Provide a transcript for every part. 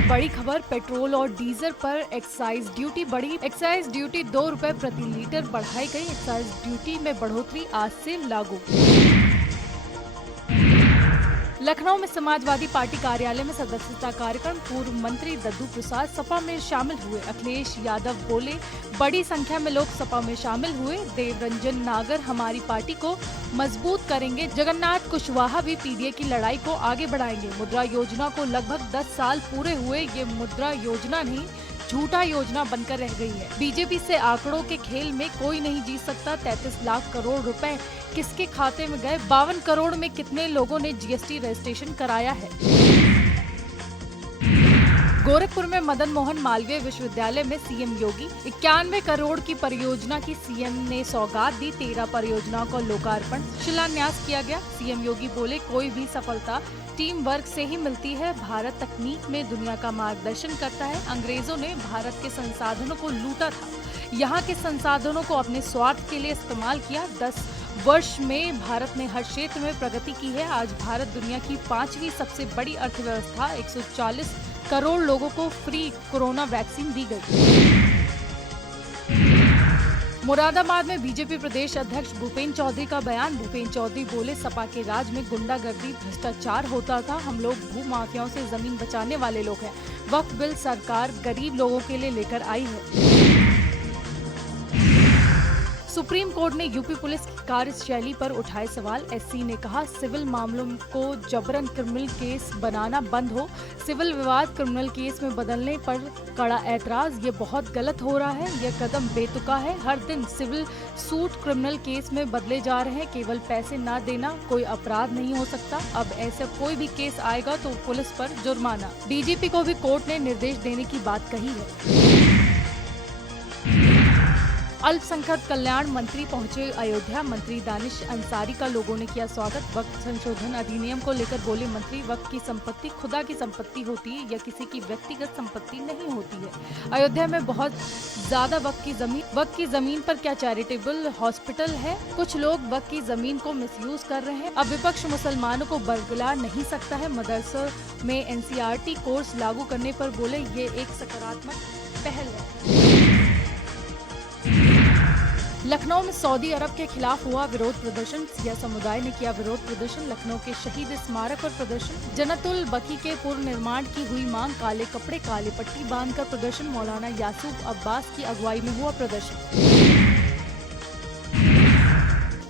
बड़ी खबर, पेट्रोल और डीजल पर एक्साइज ड्यूटी बढ़ी। एक्साइज ड्यूटी 2 रुपए प्रति लीटर बढ़ाई गई। एक्साइज ड्यूटी में बढ़ोतरी आज से लागू। लखनऊ में समाजवादी पार्टी कार्यालय में सदस्यता कार्यक्रम, पूर्व मंत्री दद्दू प्रसाद सपा में शामिल हुए। अखिलेश यादव बोले, बड़ी संख्या में लोग सपा में शामिल हुए। देवरंजन नागर हमारी पार्टी को मजबूत करेंगे। जगन्नाथ कुशवाहा भी पीडीए की लड़ाई को आगे बढ़ाएंगे। मुद्रा योजना को लगभग 10 साल पूरे हुए, ये मुद्रा योजना नहीं झूठा योजना बनकर रह गई है। बीजेपी से आंकड़ों के खेल में कोई नहीं जीत सकता। 33 लाख करोड़ रुपए किसके खाते में गए? 52 करोड़ में कितने लोगों ने जीएसटी रजिस्ट्रेशन कराया है? गोरखपुर में मदन मोहन मालवीय विश्वविद्यालय में सीएम योगी 91 करोड़ की परियोजना की सीएम ने सौगात दी। 13 परियोजनाओं का लोकार्पण शिलान्यास किया गया। सीएम योगी बोले, कोई भी सफलता टीम वर्क से ही मिलती है। भारत तकनीक में दुनिया का मार्गदर्शन करता है। अंग्रेजों ने भारत के संसाधनों को लूटा था, यहाँ के संसाधनों को अपने स्वार्थ के लिए इस्तेमाल किया। 10 वर्ष में भारत ने हर क्षेत्र में प्रगति की है। आज भारत दुनिया की 5वीं सबसे बड़ी अर्थव्यवस्था। 140 करोड़ लोगों को फ्री कोरोना वैक्सीन दी गई। मुरादाबाद में बीजेपी प्रदेश अध्यक्ष भूपेंद्र चौधरी का बयान। भूपेंद्र चौधरी बोले, सपा के राज में गुंडागर्दी भ्रष्टाचार होता था। हम लोग भू माफियाओं से जमीन बचाने वाले लोग हैं। वक्फ बिल सरकार गरीब लोगों के लिए लेकर आई है। सुप्रीम कोर्ट ने यूपी पुलिस की कार्यशैली पर उठाए सवाल। एससी ने कहा, सिविल मामलों को जबरन क्रिमिनल केस बनाना बंद हो। सिविल विवाद क्रिमिनल केस में बदलने पर कड़ा ऐतराज। ये बहुत गलत हो रहा है। यह कदम बेतुका है। हर दिन सिविल सूट क्रिमिनल केस में बदले जा रहे हैं। केवल पैसे न देना कोई अपराध नहीं हो सकता। अब ऐसा कोई भी केस आएगा तो पुलिस पर जुर्माना। डीजीपी को भी कोर्ट ने निर्देश देने की बात कही है। अल्पसंख्यक कल्याण मंत्री पहुंचे अयोध्या। मंत्री दानिश अंसारी का लोगों ने किया स्वागत। वक्फ संशोधन अधिनियम को लेकर बोले मंत्री, वक्फ की संपत्ति खुदा की संपत्ति होती है या किसी की व्यक्तिगत संपत्ति नहीं होती है। अयोध्या में बहुत ज्यादा वक्फ की जमीन पर क्या चैरिटेबल हॉस्पिटल है? कुछ लोग वक्फ की जमीन को मिसयूज कर रहे हैं। अब विपक्ष मुसलमानों को बरगला नहीं सकता है। मदरसों में एनसीईआरटी कोर्स लागू करने पर बोले, ये एक सकारात्मक पहल है। लखनऊ में सऊदी अरब के खिलाफ हुआ विरोध प्रदर्शन। सिया समुदाय ने किया विरोध प्रदर्शन। लखनऊ के शहीद स्मारक पर प्रदर्शन। जन्नतुल बकी के पुनर्निर्माण की हुई मांग। काले कपड़े काले पट्टी बांधकर प्रदर्शन। मौलाना यासूफ अब्बास की अगुवाई में हुआ प्रदर्शन।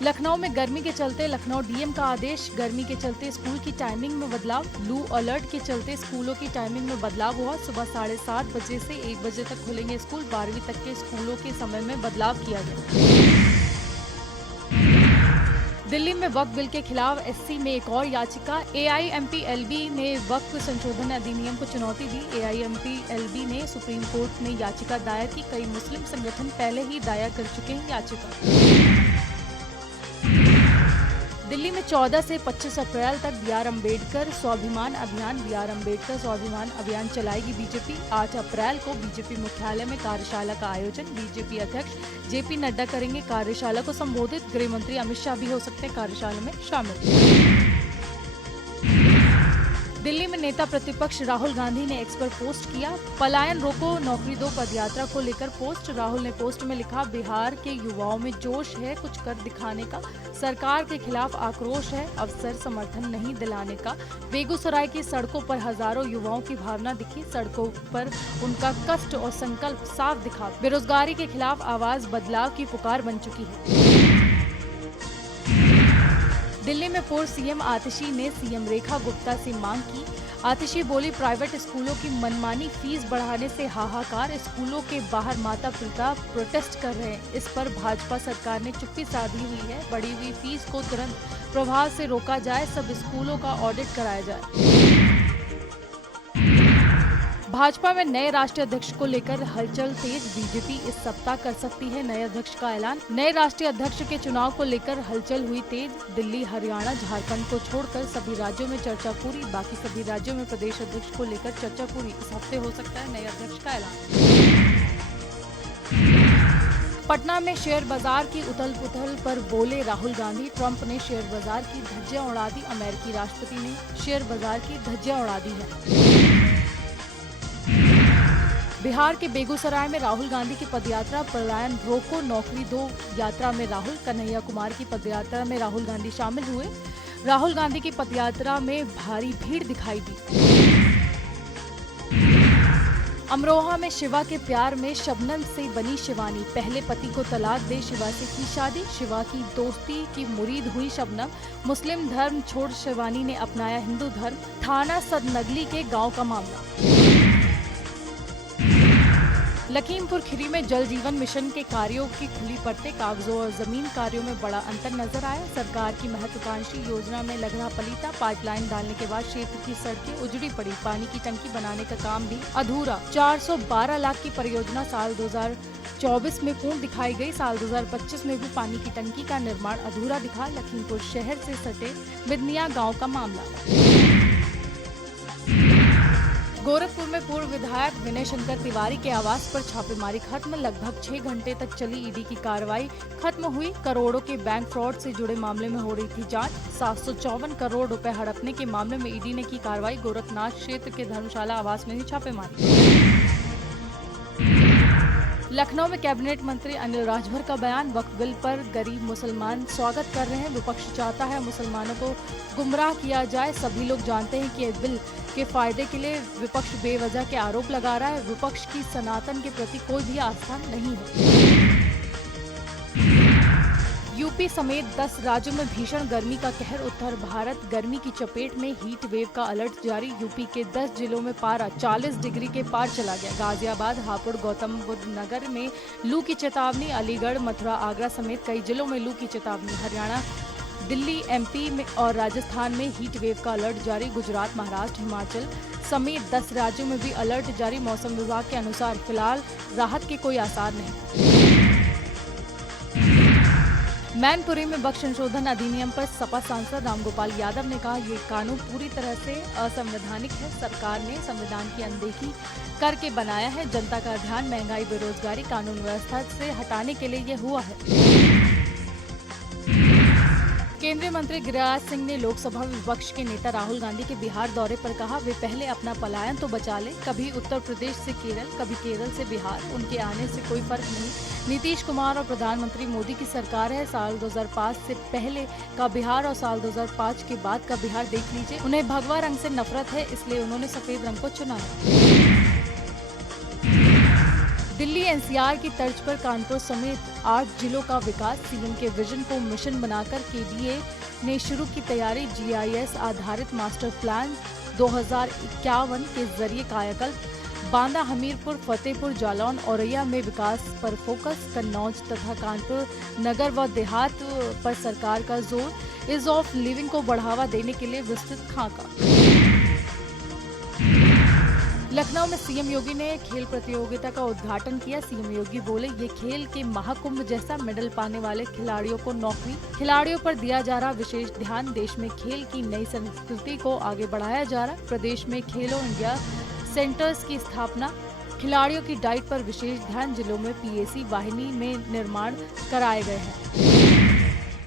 लखनऊ में गर्मी के चलते लखनऊ डीएम का आदेश। गर्मी के चलते स्कूल की टाइमिंग में बदलाव। लू अलर्ट के चलते स्कूलों की टाइमिंग में बदलाव हुआ। सुबह 7:30 बजे से 1 बजे तक खुलेंगे स्कूल। 12वीं तक के स्कूलों के समय में बदलाव किया गया। दिल्ली में वक्फ बिल के खिलाफ एससी में एक और याचिका। एआईएमपीएलबी ने वक्फ संशोधन अधिनियम को चुनौती दी। एआईएमपीएलबी ने सुप्रीम कोर्ट में याचिका दायर की। कई मुस्लिम संगठन पहले ही दायर कर चुके हैं याचिका। दिल्ली में 14 से 25 अप्रैल तक बी आर अम्बेडकर स्वाभिमान अभियान चलाएगी बीजेपी। 8 अप्रैल को बीजेपी मुख्यालय में कार्यशाला का आयोजन। बीजेपी अध्यक्ष जेपी नड्डा करेंगे कार्यशाला को संबोधित। गृह मंत्री अमित शाह भी हो सकते हैं कार्यशाला में शामिल। दिल्ली में नेता प्रतिपक्ष राहुल गांधी ने एक्स पर पोस्ट किया। पलायन रोको नौकरी दो पदयात्रा को लेकर पोस्ट। राहुल ने पोस्ट में लिखा, बिहार के युवाओं में जोश है कुछ कर दिखाने का। सरकार के खिलाफ आक्रोश है, अवसर समर्थन नहीं दिलाने का। बेगूसराय की सड़कों पर हजारों युवाओं की भावना दिखी। सड़कों पर उनका कष्ट और संकल्प साफ दिखा। बेरोजगारी के खिलाफ आवाज बदलाव की पुकार बन चुकी है। दिल्ली में पूर्व सीएम आतिशी ने सीएम रेखा गुप्ता से मांग की। आतिशी बोली, प्राइवेट स्कूलों की मनमानी फीस बढ़ाने से हाहाकार। स्कूलों के बाहर माता पिता प्रोटेस्ट कर रहे हैं। इस पर भाजपा सरकार ने चुप्पी साधी हुई है। बढ़ी हुई फीस को तुरंत प्रभाव से रोका जाए। सब स्कूलों का ऑडिट कराया जाए। भाजपा में नए राष्ट्रीय अध्यक्ष को लेकर हलचल तेज। बीजेपी इस सप्ताह कर सकती है नए अध्यक्ष का ऐलान। नए राष्ट्रीय अध्यक्ष के चुनाव को लेकर हलचल हुई तेज। दिल्ली, हरियाणा, झारखंड को छोड़कर सभी राज्यों में चर्चा पूरी। बाकी सभी राज्यों में प्रदेश अध्यक्ष को लेकर चर्चा पूरी। इस हफ्ते हो सकता है नए अध्यक्ष का ऐलान। पटना में शेयर बाजार की उथल पुथल पर बोले राहुल गांधी। ट्रंप ने शेयर बाजार की धज्जियां उड़ा दी। अमेरिकी राष्ट्रपति ने शेयर बाजार की धज्जियां उड़ा दी है। बिहार के बेगूसराय में राहुल गांधी की पदयात्रा पलायन रोको नौकरी दो यात्रा में राहुल कन्हैया कुमार की पदयात्रा में राहुल गांधी शामिल हुए। राहुल गांधी की पदयात्रा में भारी भीड़ दिखाई दी। अमरोहा में शिवा के प्यार में शबनम से बनी शिवानी, पहले पति को तलाक दे शिवा से की शादी। शिवा की दोस्ती की मुरीद हुई शबनम, मुस्लिम धर्म छोड़ शिवानी ने अपनाया हिंदू धर्म। थाना सदनगली के गांव का मामला। लखीमपुर खीरी में जल जीवन मिशन के कार्यों की खुली पड़ते, कागजों और जमीन कार्यों में बड़ा अंतर नजर आया। सरकार की महत्वाकांक्षी योजना में लगना पलीता, पाइपलाइन डालने के बाद क्षेत्र की सड़कें उजड़ी पड़ी, पानी की टंकी बनाने का काम भी अधूरा। 412 लाख की परियोजना साल 2024 में पूर्ण दिखाई गई। साल 2025 में भी पानी की टंकी का निर्माण अधूरा दिखा। लखीमपुर शहर से सटे मिदनिया गाँव का मामला। गोरखपुर में पूर्व विधायक विनय शंकर तिवारी के आवास पर छापेमारी खत्म, लगभग 6 घंटे तक चली ईडी की कार्रवाई खत्म हुई। करोड़ों के बैंक फ्रॉड से जुड़े मामले में हो रही थी जांच। 754 करोड़ रुपए हड़पने के मामले में ईडी ने की कार्रवाई। गोरखनाथ क्षेत्र के धर्मशाला आवास में हुई छापेमारी। लखनऊ में कैबिनेट मंत्री अनिल राजभर का बयान, वक्फ बिल पर गरीब मुसलमान स्वागत कर रहे हैं। विपक्ष चाहता है मुसलमानों को गुमराह किया जाए। सभी लोग जानते हैं कि इस बिल के फायदे के लिए विपक्ष बेवजह के आरोप लगा रहा है। विपक्ष की सनातन के प्रति कोई भी आस्था नहीं है। यूपी समेत 10 राज्यों में भीषण गर्मी का कहर, उत्तर भारत गर्मी की चपेट में, हीट वेव का अलर्ट जारी। यूपी के 10 जिलों में पारा 40 डिग्री के पार चला गया। गाजियाबाद, हापुड़, गौतम बुद्ध नगर में लू की चेतावनी। अलीगढ़, मथुरा, आगरा समेत कई जिलों में लू की चेतावनी। हरियाणा, दिल्ली, एमपी में और राजस्थान में हीट वेव का अलर्ट जारी। गुजरात, महाराष्ट्र, हिमाचल समेत 10 राज्यों में भी अलर्ट जारी। मौसम विभाग के अनुसार फिलहाल राहत के कोई आसार नहीं। मैनपुरी में वक्फ संशोधन अधिनियम पर सपा सांसद रामगोपाल यादव ने कहा, ये कानून पूरी तरह से असंवैधानिक है। सरकार ने संविधान की अनदेखी करके बनाया है। जनता का ध्यान महंगाई, बेरोजगारी, कानून व्यवस्था से हटाने के लिए ये हुआ है। केंद्रीय मंत्री गिरिराज सिंह ने लोकसभा विपक्ष के नेता राहुल गांधी के बिहार दौरे पर कहा, वे पहले अपना पलायन तो बचा ले। कभी उत्तर प्रदेश से केरल, कभी केरल से बिहार, उनके आने से कोई फर्क नहीं। नीतीश कुमार और प्रधानमंत्री मोदी की सरकार है। साल 2005 से पहले का बिहार और साल 2005 के बाद का बिहार देख लीजिए। उन्हें भगवा रंग से नफरत है, इसलिए उन्होंने सफेद रंग को चुना है। दिल्ली एनसीआर की तर्ज पर कानपुर समेत 8 जिलों का विकास, सीएम के विजन को मिशन बनाकर केडीए ने शुरू की तैयारी। जीआईएस आधारित मास्टर प्लान 2051 के जरिए कायाकल्प। बांदा, हमीरपुर, फतेहपुर, जालौन, औरैया में विकास पर फोकस। कन्नौज तथा कानपुर नगर व देहात पर सरकार का जोर। ईज ऑफ लिविंग को बढ़ावा देने के लिए विस्तृत खाका। लखनऊ में सीएम योगी ने खेल प्रतियोगिता का उद्घाटन किया। सीएम योगी बोले, ये खेल के महाकुंभ जैसा, मेडल पाने वाले खिलाड़ियों को नौकरी। खिलाड़ियों पर दिया जा रहा विशेष ध्यान। देश में खेल की नई संस्कृति को आगे बढ़ाया जा रहा। प्रदेश में खेलो इंडिया सेंटर्स की स्थापना। खिलाड़ियों की डाइट पर विशेष ध्यान। जिलों में पीएसी वाहिनी में निर्माण कराए गए हैं।